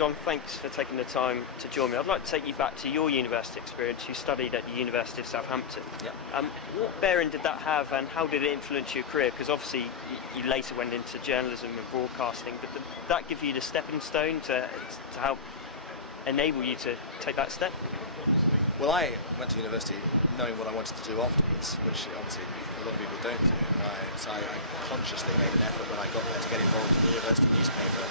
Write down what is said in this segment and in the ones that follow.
John, thanks for taking the time to join me. I'd like to take you back to your university experience. You studied at the University of Southampton. Yeah. What bearing did that have, and how did it influence your career? Because obviously you later went into journalism and broadcasting, but did that give you the stepping stone to help enable you to take that step? Well, I went to university knowing what I wanted to do afterwards, which obviously a lot of people don't do. So I consciously made an effort when I got there to get involved in the university newspaper,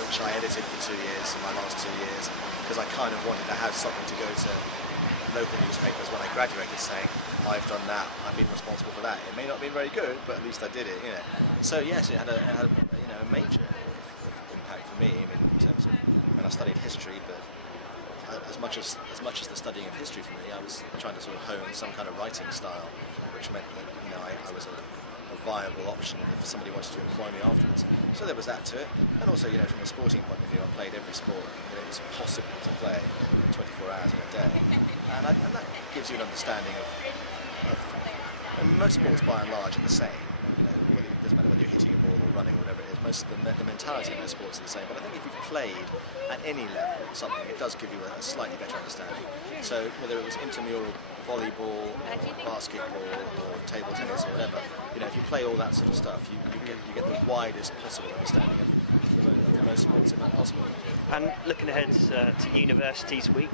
which I edited for 2 years, in my last 2 years, because I kind of wanted to have something to go to local newspapers when I graduated saying, I've done that, I've been responsible for that. It may not have been very good, but at least I did it, you know. So yes, it had a major impact for me in terms of, and I studied history, but as much as the studying of history for me, I was trying to sort of hone some kind of writing style, which meant that I was a viable option if somebody wanted to employ me afterwards. So there was that to it, and also from a sporting point of view, I played every sport that it was possible to play 24 hours in a day, and that gives you an understanding of and most sports by and large are the same. It doesn't matter whether you're hitting a ball or running or whatever it is. Most of the mentality in those sports are the same. But I think if you've played at any level something, it does give you a slightly better understanding. So whether it was intramural volleyball or basketball or table tennis or whatever, if you play all that sort of stuff, you get the widest possible understanding of most sports in that possible. And looking ahead to Universities Week,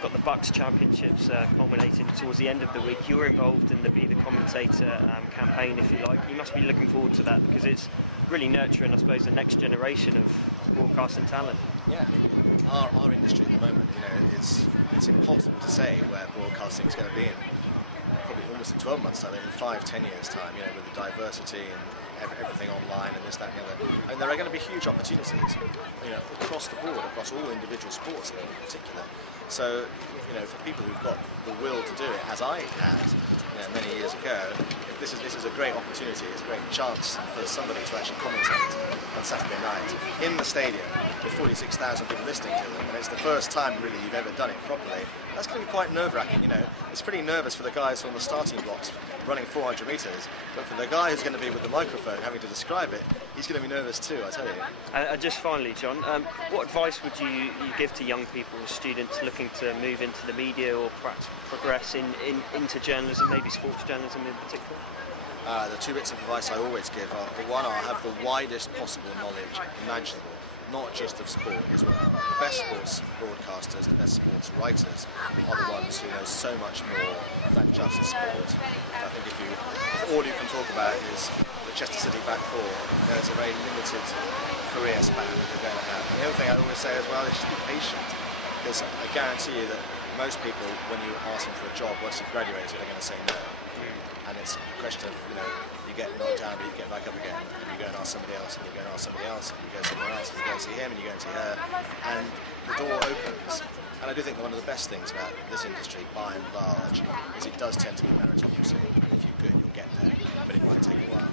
got the BUCS Championships culminating towards the end of the week. You're involved in the Be the Commentator campaign, if you like. You must be looking forward to that because it's really nurturing, I suppose, the next generation of broadcasting talent. Yeah, our industry at the moment, it's impossible to say where broadcasting is going to be in probably almost in 12 months' time, in 5-10 years' time, with the diversity and everything online and this, that and the other. I mean, there are going to be huge opportunities, across the board, across all individual sports in particular. So, for people who've got the will to do it, as I had, many years ago, this is a great opportunity. It's a great chance for somebody to actually commentate on Saturday night in the stadium with 46,000 people listening to them, and it's the first time really you've ever done it properly. That's going to be quite nerve-wracking. It's pretty nervous for the guys from the starting blocks running 400 metres, but for the guy who's going to be with the microphone having to describe it, he's going to be nervous too, I tell you. Just finally, John, what advice would you give to young people, students looking to move into the media or perhaps progress into journalism, maybe sports journalism in particular? The two bits of advice I always give are, one, I'll have the widest possible knowledge imaginable, not just of sport as well. The best sports broadcasters, the best sports writers are the ones who know so much more than just sport. I think if all you can talk about is the Chester City back four, there's a very limited career span that you're going to have. And the other thing I always say as well is just be patient, because I guarantee you that most people, when you ask them for a job once you've graduated, are going to say no. And it's a question of, you get knocked down, but you get back up again, and you go and ask somebody else, and you go and ask somebody else, and you go somewhere else, and you go and see him, and you go and see her, and the door opens. And I do think that one of the best things about this industry, by and large, is it does tend to be meritocracy. If you're good, you'll get there, but it might take a while.